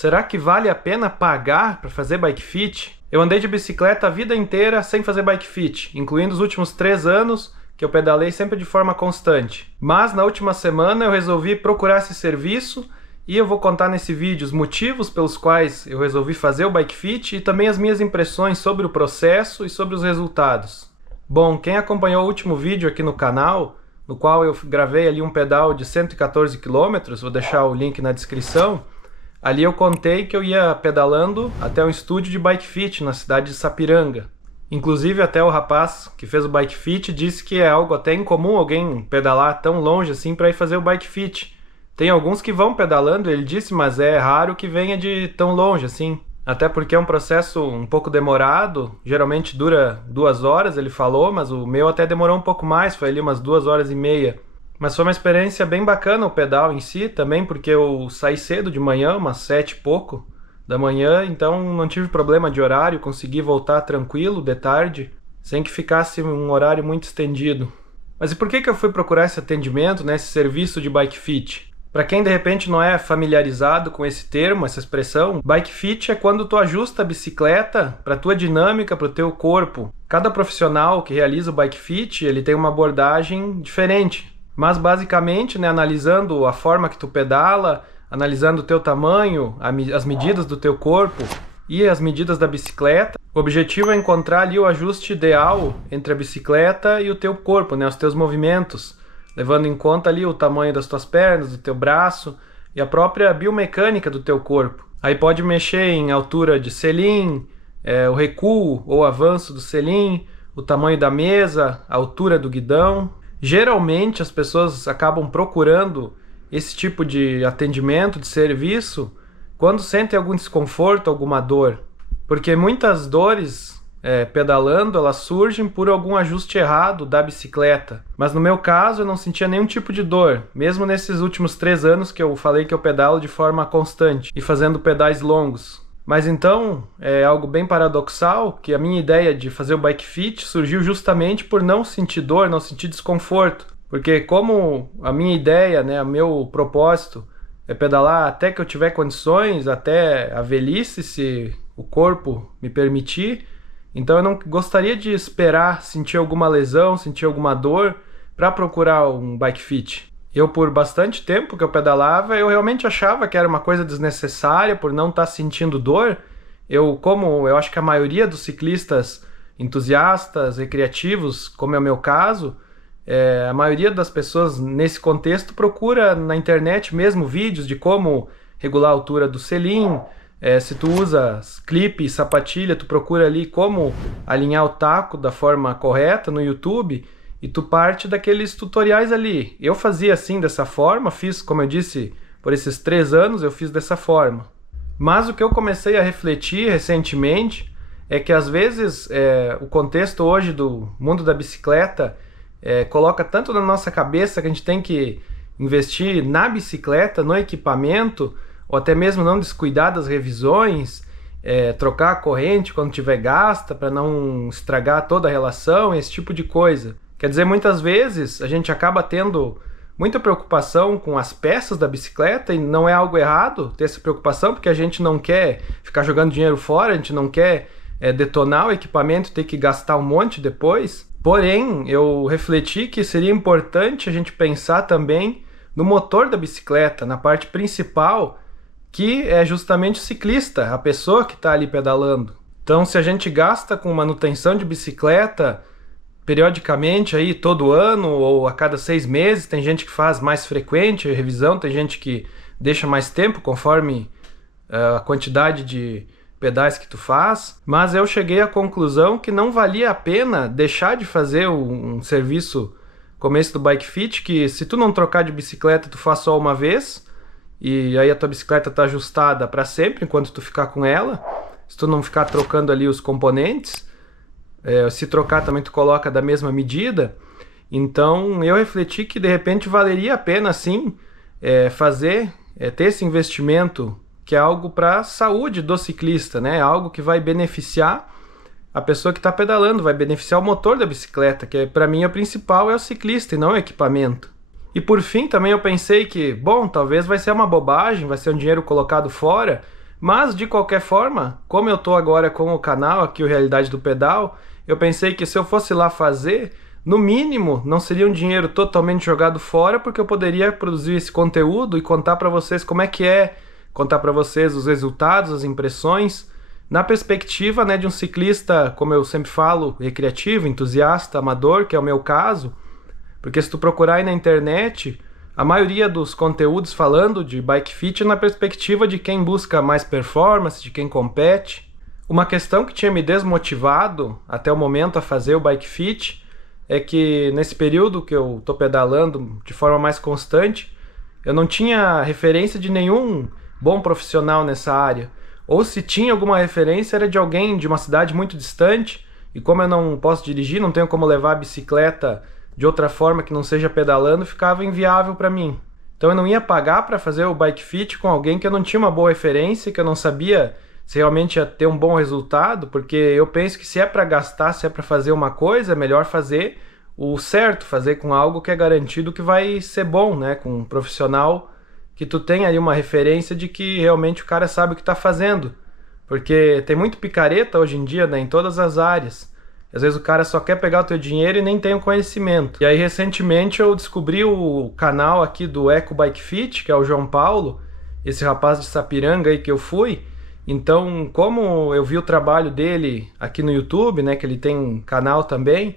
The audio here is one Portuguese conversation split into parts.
Será que vale a pena pagar para fazer bike fit? Eu andei de bicicleta a vida inteira sem fazer bike fit, incluindo os últimos 3 anos que eu pedalei sempre de forma constante. Mas na última semana eu resolvi procurar esse serviço e eu vou contar nesse vídeo os motivos pelos quais eu resolvi fazer o bike fit e também as minhas impressões sobre o processo e sobre os resultados. Bom, quem acompanhou o último vídeo aqui no canal, no qual eu gravei ali um pedal de 114 km, vou deixar o link na descrição, ali eu contei que eu ia pedalando até um estúdio de bike fit na cidade de Sapiranga. Inclusive até o rapaz que fez o bike fit disse que é algo até incomum alguém pedalar tão longe assim para ir fazer o bike fit. Tem alguns que vão pedalando, ele disse, mas é raro que venha de tão longe assim. Até porque é um processo um pouco demorado, geralmente dura 2 horas, ele falou, mas o meu até demorou um pouco mais, foi ali umas 2 horas e meia. Mas foi uma experiência bem bacana o pedal em si, também porque eu saí cedo de manhã, umas 7 e pouco da manhã, então não tive problema de horário, consegui voltar tranquilo de tarde, sem que ficasse um horário muito estendido. Mas e por que eu fui procurar esse atendimento, né, esse serviço de bike fit? Para quem de repente não é familiarizado com esse termo, essa expressão, bike fit é quando tu ajusta a bicicleta para a tua dinâmica, para o teu corpo. Cada profissional que realiza o bike fit, ele tem uma abordagem diferente. Mas basicamente, né, analisando a forma que tu pedala, analisando o teu tamanho, as medidas do teu corpo e as medidas da bicicleta, o objetivo é encontrar ali o ajuste ideal entre a bicicleta e o teu corpo, né, os teus movimentos, levando em conta ali o tamanho das tuas pernas, do teu braço e a própria biomecânica do teu corpo. Aí pode mexer em altura de selim, o recuo ou avanço do selim, o tamanho da mesa, a altura do guidão. Geralmente as pessoas acabam procurando esse tipo de atendimento, de serviço, quando sentem algum desconforto, alguma dor. Porque muitas dores pedalando, elas surgem por algum ajuste errado da bicicleta. Mas no meu caso eu não sentia nenhum tipo de dor, mesmo nesses últimos 3 anos que eu falei que eu pedalo de forma constante e fazendo pedais longos. Mas então é algo bem paradoxal que a minha ideia de fazer o bike fit surgiu justamente por não sentir dor, não sentir desconforto. Porque como a minha ideia, né, o meu propósito é pedalar até que eu tiver condições, até a velhice, se o corpo me permitir, então eu não gostaria de esperar sentir alguma lesão, sentir alguma dor para procurar um bike fit. Eu, por bastante tempo que eu pedalava, eu realmente achava que era uma coisa desnecessária por não estar sentindo dor. Como eu acho que a maioria dos ciclistas entusiastas, recreativos, como é o meu caso, a maioria das pessoas nesse contexto procura na internet mesmo vídeos de como regular a altura do selim. Se tu usa clipe e sapatilha, tu procura ali como alinhar o taco da forma correta no YouTube e tu parte daqueles tutoriais ali. Eu fazia assim, dessa forma, fiz, como eu disse, por esses 3 anos eu fiz dessa forma. Mas o que eu comecei a refletir recentemente é que às vezes o contexto hoje do mundo da bicicleta coloca tanto na nossa cabeça que a gente tem que investir na bicicleta, no equipamento, ou até mesmo não descuidar das revisões, trocar a corrente quando tiver gasta para não estragar toda a relação, esse tipo de coisa. Quer dizer, muitas vezes a gente acaba tendo muita preocupação com as peças da bicicleta e não é algo errado ter essa preocupação, porque a gente não quer ficar jogando dinheiro fora, a gente não quer detonar o equipamento e ter que gastar um monte depois. Porém, eu refleti que seria importante a gente pensar também no motor da bicicleta, na parte principal, que é justamente o ciclista, a pessoa que está ali pedalando. Então, se a gente gasta com manutenção de bicicleta periodicamente, aí, todo ano ou a cada 6 meses, tem gente que faz mais frequente revisão, tem gente que deixa mais tempo conforme a quantidade de pedais que tu faz, mas eu cheguei à conclusão que não valia a pena deixar de fazer um serviço como esse do bike fit, que se tu não trocar de bicicleta tu faz só uma vez e aí a tua bicicleta tá ajustada para sempre enquanto tu ficar com ela, se tu não ficar trocando ali os componentes, se trocar também tu coloca da mesma medida. Então eu refleti que de repente valeria a pena sim ter esse investimento, que é algo para a saúde do ciclista, né? Algo que vai beneficiar a pessoa que está pedalando, vai beneficiar o motor da bicicleta, que para mim o principal é o ciclista e não o equipamento. E por fim também eu pensei que, bom, talvez vai ser uma bobagem, vai ser um dinheiro colocado fora, Mas, de qualquer forma, como eu tô agora com o canal aqui, o Realidade do Pedal, eu pensei que se eu fosse lá fazer, no mínimo, não seria um dinheiro totalmente jogado fora, porque eu poderia produzir esse conteúdo e contar para vocês como é que é, contar para vocês os resultados, as impressões, na perspectiva, né, de um ciclista, como eu sempre falo, recreativo, entusiasta, amador, que é o meu caso, porque se tu procurar aí na internet, a maioria dos conteúdos falando de bike fit é na perspectiva de quem busca mais performance, de quem compete. Uma questão que tinha me desmotivado até o momento a fazer o bike fit é que nesse período que eu tô pedalando de forma mais constante, eu não tinha referência de nenhum bom profissional nessa área. Ou se tinha alguma referência era de alguém de uma cidade muito distante, e como eu não posso dirigir, não tenho como levar a bicicleta de outra forma que não seja pedalando, ficava inviável para mim. Então eu não ia pagar para fazer o bike fit com alguém que eu não tinha uma boa referência, que eu não sabia se realmente ia ter um bom resultado, porque eu penso que se é para gastar, se é para fazer uma coisa, é melhor fazer o certo, fazer com algo que é garantido que vai ser bom, né? Com um profissional que tu tem aí uma referência de que realmente o cara sabe o que está fazendo. Porque tem muito picareta hoje em dia, né, em todas as áreas. Às vezes o cara só quer pegar o teu dinheiro e nem tem o conhecimento. E aí recentemente eu descobri o canal aqui do Eco Bike Fit, que é o João Paulo, esse rapaz de Sapiranga aí que eu fui. Então, como eu vi o trabalho dele aqui no YouTube, né, que ele tem um canal também,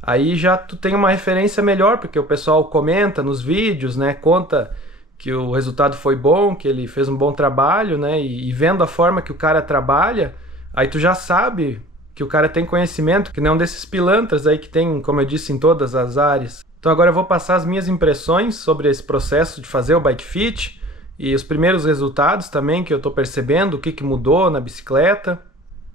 aí já tu tem uma referência melhor, porque o pessoal comenta nos vídeos, né, conta que o resultado foi bom, que ele fez um bom trabalho, né? E vendo a forma que o cara trabalha, aí tu já sabe que o cara tem conhecimento, que não é um desses pilantras aí que tem, como eu disse, em todas as áreas. Então agora eu vou passar as minhas impressões sobre esse processo de fazer o bike fit e os primeiros resultados também que eu tô percebendo, o que que mudou na bicicleta.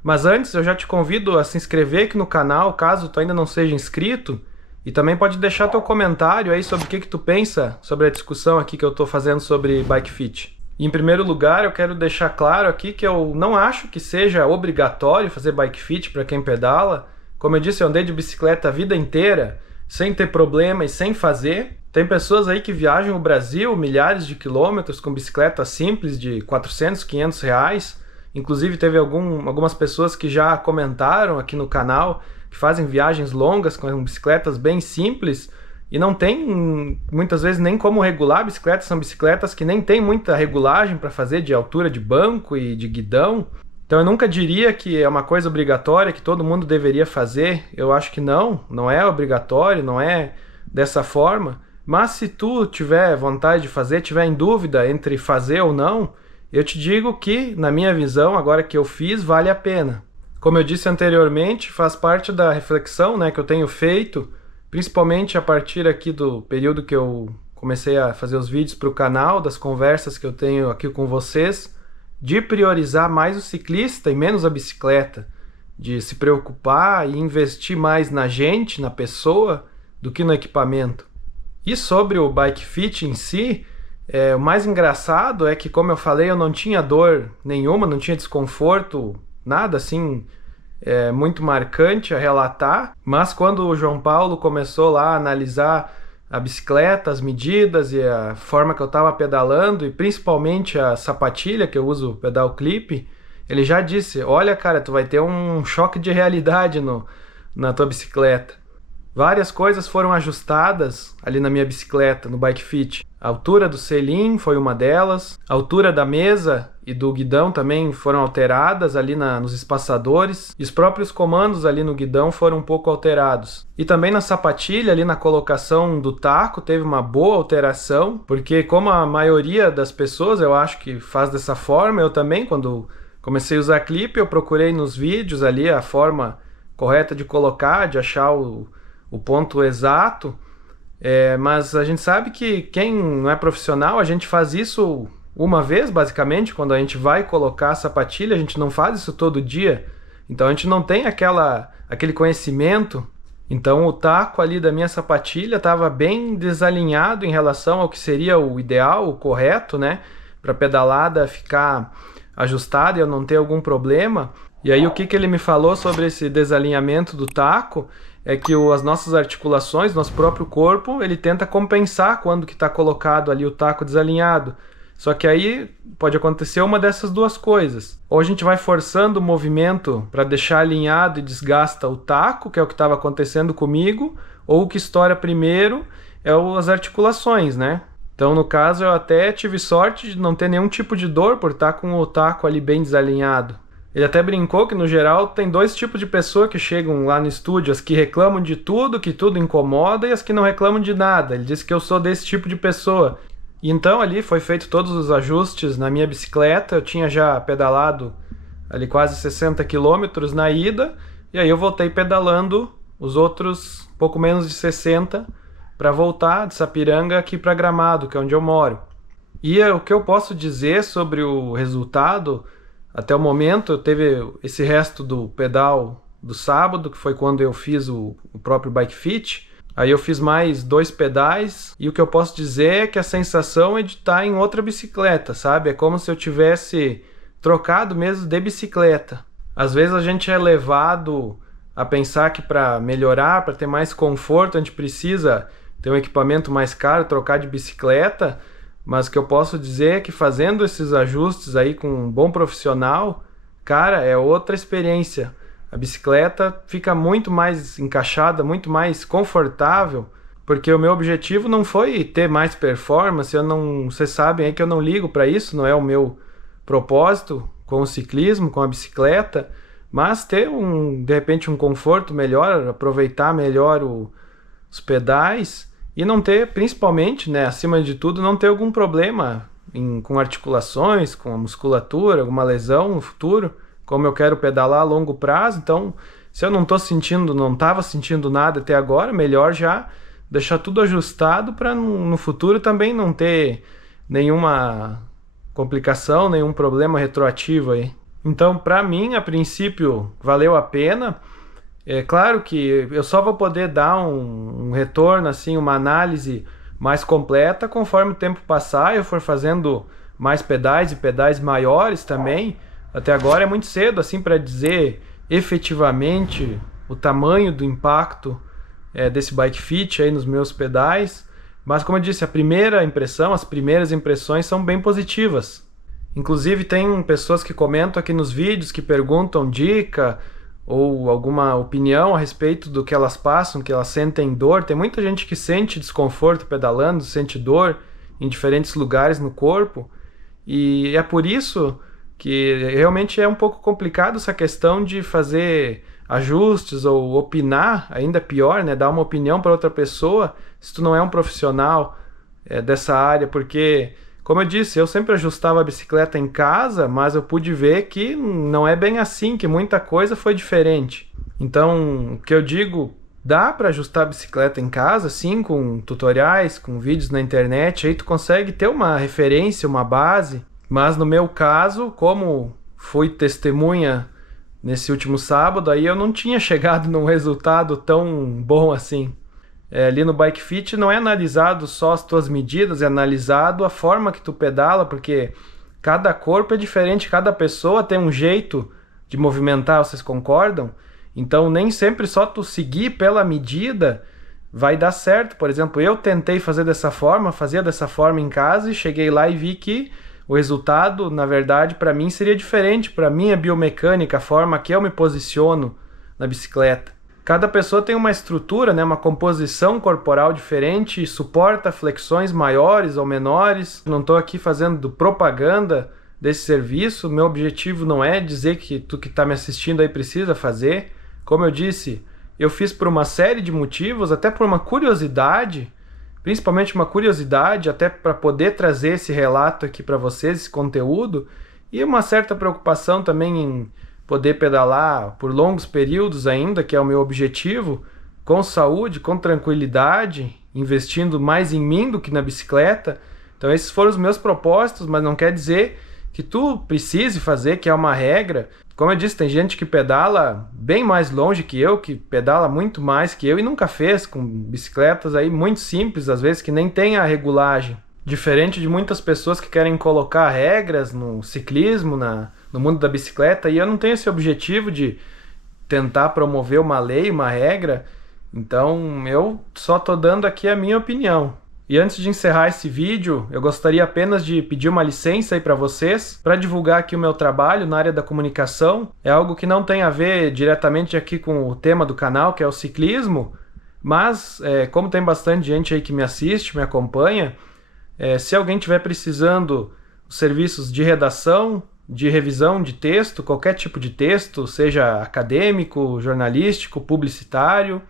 Mas antes eu já te convido a se inscrever aqui no canal, caso tu ainda não seja inscrito, e também pode deixar teu comentário aí sobre o que tu pensa sobre a discussão aqui que eu estou fazendo sobre bike fit. E, em primeiro lugar, eu quero deixar claro aqui que eu não acho que seja obrigatório fazer bike fit para quem pedala. Como eu disse, eu andei de bicicleta a vida inteira, sem ter problema e sem fazer. Tem pessoas aí que viajam o Brasil milhares de quilômetros com bicicleta simples de 400, 500 reais. Inclusive teve algumas pessoas que já comentaram aqui no canal que fazem viagens longas com bicicletas bem simples e não tem muitas vezes nem como regular a bicicleta, são bicicletas que nem tem muita regulagem para fazer de altura de banco e de guidão. Então eu nunca diria que é uma coisa obrigatória, que todo mundo deveria fazer. Eu acho que não é obrigatório, não é dessa forma. Mas se tu tiver vontade de fazer, tiver em dúvida entre fazer ou não, eu te digo que, na minha visão, agora que eu fiz, vale a pena. Como eu disse anteriormente, faz parte da reflexão, né, que eu tenho feito, principalmente a partir aqui do período que eu comecei a fazer os vídeos para o canal, das conversas que eu tenho aqui com vocês, de priorizar mais o ciclista e menos a bicicleta, de se preocupar e investir mais na gente, na pessoa, do que no equipamento. E sobre o bike fit em si, o mais engraçado é que, como eu falei, eu não tinha dor nenhuma, não tinha desconforto, nada assim muito marcante a relatar, mas quando o João Paulo começou lá a analisar a bicicleta, as medidas e a forma que eu estava pedalando e principalmente a sapatilha que eu uso, pedal clip, ele já disse: olha cara, tu vai ter um choque de realidade na tua bicicleta. Várias coisas foram ajustadas ali na minha bicicleta, no bike fit. A altura do selim foi uma delas, a altura da mesa e do guidão também foram alteradas ali nos espaçadores, e os próprios comandos ali no guidão foram um pouco alterados. E também na sapatilha, ali na colocação do taco, teve uma boa alteração, porque como a maioria das pessoas eu acho que faz dessa forma, eu também, quando comecei a usar clipe, eu procurei nos vídeos ali a forma correta de colocar, de achar o ponto exato. Mas a gente sabe que quem não é profissional, a gente faz isso uma vez basicamente, quando a gente vai colocar a sapatilha, a gente não faz isso todo dia, então a gente não tem aquele conhecimento. Então o taco ali da minha sapatilha estava bem desalinhado em relação ao que seria o ideal, o correto, né, para a pedalada ficar ajustada e eu não ter algum problema. E aí o que ele me falou sobre esse desalinhamento do taco é que as nossas articulações, nosso próprio corpo, ele tenta compensar quando que está colocado ali o taco desalinhado. Só que aí pode acontecer uma dessas duas coisas. Ou a gente vai forçando o movimento para deixar alinhado e desgasta o taco, que é o que estava acontecendo comigo, ou o que estoura primeiro é as articulações, né? Então, no caso, eu até tive sorte de não ter nenhum tipo de dor por estar com o taco ali bem desalinhado. Ele até brincou que, no geral, tem dois tipos de pessoa que chegam lá no estúdio, as que reclamam de tudo, que tudo incomoda, e as que não reclamam de nada. Ele disse que eu sou desse tipo de pessoa. E então ali foi feito todos os ajustes na minha bicicleta, eu tinha já pedalado ali quase 60 quilômetros na ida, e aí eu voltei pedalando os outros pouco menos de 60 para voltar de Sapiranga aqui para Gramado, que é onde eu moro. E o que eu posso dizer sobre o resultado, até o momento, teve esse resto do pedal do sábado, que foi quando eu fiz o próprio Bike Fit. Aí eu fiz mais 2 pedais e o que eu posso dizer é que a sensação é de estar em outra bicicleta, sabe? É como se eu tivesse trocado mesmo de bicicleta. Às vezes a gente é levado a pensar que para melhorar, para ter mais conforto, a gente precisa ter um equipamento mais caro, trocar de bicicleta, mas o que eu posso dizer é que fazendo esses ajustes aí com um bom profissional, cara, é outra experiência. A bicicleta fica muito mais encaixada, muito mais confortável, porque o meu objetivo não foi ter mais performance, vocês sabem aí que eu não ligo para isso, não é o meu propósito com o ciclismo, com a bicicleta, mas ter de repente um conforto melhor, aproveitar melhor os pedais e não ter, principalmente, né, acima de tudo, não ter algum problema com articulações, com a musculatura, alguma lesão no futuro. Como eu quero pedalar a longo prazo, então se eu não estava sentindo nada até agora, melhor já deixar tudo ajustado para no futuro também não ter nenhuma complicação, nenhum problema retroativo aí. Então, para mim, a princípio, valeu a pena. É claro que eu só vou poder dar um retorno, assim, uma análise mais completa conforme o tempo passar e eu for fazendo mais pedais e pedais maiores também. Até agora é muito cedo assim para dizer efetivamente o tamanho do impacto desse Bike Fit aí nos meus pedais, mas como eu disse, as primeiras impressões são bem positivas. Inclusive tem pessoas que comentam aqui nos vídeos, que perguntam dica ou alguma opinião a respeito do que elas passam, que elas sentem dor. Tem muita gente que sente desconforto pedalando, sente dor em diferentes lugares no corpo, e é por isso que realmente é um pouco complicado essa questão de fazer ajustes ou opinar, ainda pior, né? Dar uma opinião para outra pessoa se tu não é um profissional dessa área, porque, como eu disse, eu sempre ajustava a bicicleta em casa, mas eu pude ver que não é bem assim, que muita coisa foi diferente. Então, o que eu digo, dá para ajustar a bicicleta em casa, sim, com tutoriais, com vídeos na internet, aí tu consegue ter uma referência, uma base. Mas no meu caso, como fui testemunha nesse último sábado, aí eu não tinha chegado num resultado tão bom assim. Ali no Bike Fit não é analisado só as tuas medidas, é analisado a forma que tu pedala, porque cada corpo é diferente, cada pessoa tem um jeito de movimentar, vocês concordam? Então nem sempre só tu seguir pela medida vai dar certo. Por exemplo, eu tentei fazer dessa forma, fazia dessa forma em casa e cheguei lá e vi que o resultado, na verdade, para mim seria diferente, para minha biomecânica, a forma que eu me posiciono na bicicleta. Cada pessoa tem uma estrutura, né, uma composição corporal diferente e suporta flexões maiores ou menores. Não estou aqui fazendo propaganda desse serviço, meu objetivo não é dizer que tu que está me assistindo aí precisa fazer. Como eu disse, eu fiz por uma série de motivos, até por uma curiosidade, principalmente uma curiosidade, até para poder trazer esse relato aqui para vocês, esse conteúdo, e uma certa preocupação também em poder pedalar por longos períodos ainda, que é o meu objetivo, com saúde, com tranquilidade, investindo mais em mim do que na bicicleta. Então esses foram os meus propósitos, mas não quer dizer que tu precise fazer, que é uma regra. Como eu disse, tem gente que pedala bem mais longe que eu, que pedala muito mais que eu e nunca fez, com bicicletas aí muito simples, às vezes que nem tem a regulagem. Diferente de muitas pessoas que querem colocar regras no ciclismo, no mundo da bicicleta, e eu não tenho esse objetivo de tentar promover uma lei, uma regra. Então eu só tô dando aqui a minha opinião. E antes de encerrar esse vídeo, eu gostaria apenas de pedir uma licença aí para vocês para divulgar aqui o meu trabalho na área da comunicação. É algo que não tem a ver diretamente aqui com o tema do canal, que é o ciclismo, mas como tem bastante gente aí que me assiste, me acompanha, se alguém estiver precisando de serviços de redação, de revisão de texto, qualquer tipo de texto, seja acadêmico, jornalístico, publicitário,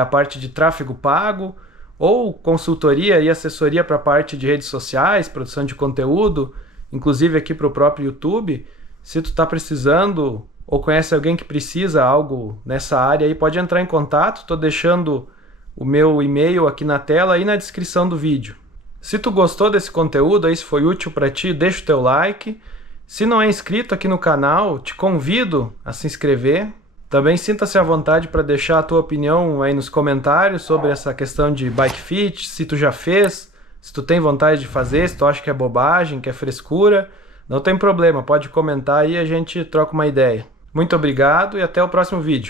a parte de tráfego pago, ou consultoria e assessoria para a parte de redes sociais, produção de conteúdo, inclusive aqui para o próprio YouTube. Se tu está precisando ou conhece alguém que precisa algo nessa área aí, pode entrar em contato. Estou deixando o meu e-mail aqui na tela e na descrição do vídeo. Se tu gostou desse conteúdo aí, se foi útil para ti, deixa o teu like. Se não é inscrito aqui no canal, te convido a se inscrever. Também sinta-se à vontade para deixar a tua opinião aí nos comentários sobre essa questão de bike fit, se tu já fez, se tu tem vontade de fazer, se tu acha que é bobagem, que é frescura, não tem problema, pode comentar aí e a gente troca uma ideia. Muito obrigado e até o próximo vídeo.